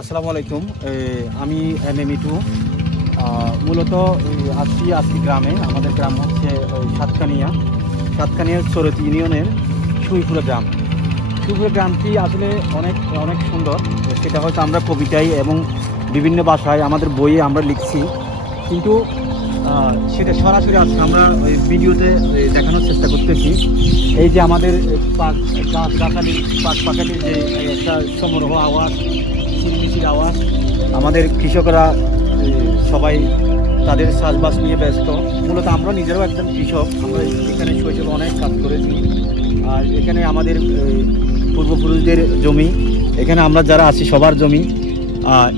আসসালামু আলাইকুম। আমি মিটু। মূলত আসছি আজকে গ্রামে। আমাদের গ্রাম হচ্ছে সাতকানিয়ার সরতি ইউনিয়নের সুইপুরা গ্রাম। সুইপুরা গ্রামটি আসলে অনেক অনেক সুন্দর। সেটা হয়তো আমরা কবিতায় এবং বিভিন্ন ভাষায় আমাদের বইয়ে আমরা লিখছি, কিন্তু সেটা সরাসরি আজকে আমরা ওই ভিডিওতে দেখানোর চেষ্টা করতেছি। এই যে আমাদের পাক পাখালির যে একটা সমারোহ আওয়াজ, কিচিরমিচির আওয়াজ, আমাদের কৃষকরা সবাই তাদের চাষবাস নিয়ে ব্যস্ত। মূলত আমরা নিজেরাও একজন কৃষক। আমরা এখানে শৈশবে অনেক কাজ করেছি। আর এখানে আমাদের পূর্বপুরুষদের জমি, এখানে আমরা যারা আছি সবার জমি।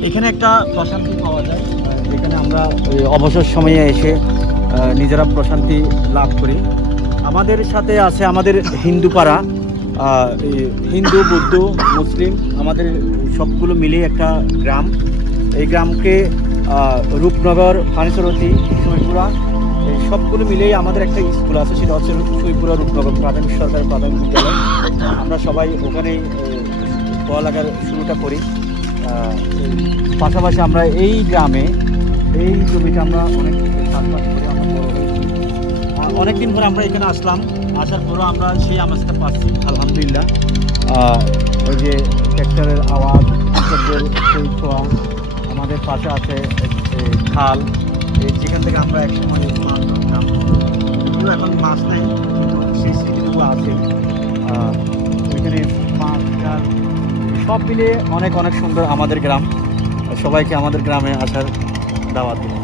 এখানে একটা প্রশান্তি পাওয়া যায়। এখানে আমরা অবসর সময়ে এসে নিজেরা প্রশান্তি লাভ করি। আমাদের সাথে আছে আমাদের হিন্দু পাড়া, হিন্দু, বৌদ্ধ, মুসলিম, আমাদের সবগুলো মিলিয়ে একটা গ্রাম। এই গ্রামকে রূপনগর, ফানিসরতি, সুইপুরা, এই সবগুলো মিলেই আমাদের একটা স্কুল আছে, সেটা হচ্ছে সুইপুরা রূপনগর প্রাথমিক সরকারি প্রাথমিক বিদ্যালয়। আমরা সবাই ওখানেই পড়ালেখার শুরুটা করি। পাশাপাশি আমরা এই গ্রামে এই জমিটা আমরা অনেক চাষবাস করে আমরা বড় হয়েছি। অনেকদিন পরে আমরা এখানে আসার পরও আমরা সেই আমেজটা পাচ্ছি, আলহামদুলিল্লাহ। ওই যে ট্র্যাক্টরের আওয়াজ, কৃষকদের সেই ছোঁয়া, আমাদের পাশে আছে খাল, যেখান থেকে আমরা একসময় মাছ ধরতাম। যদিও এখন মাছ নেই, কিন্তু সেই স্মৃতিটুকু আছে। ওইখানে মাছ টাছ সব মিলিয়ে অনেক অনেক সুন্দর আমাদের গ্রাম। সবাইকে আমাদের গ্রামে আসার দাওয়াত দিই।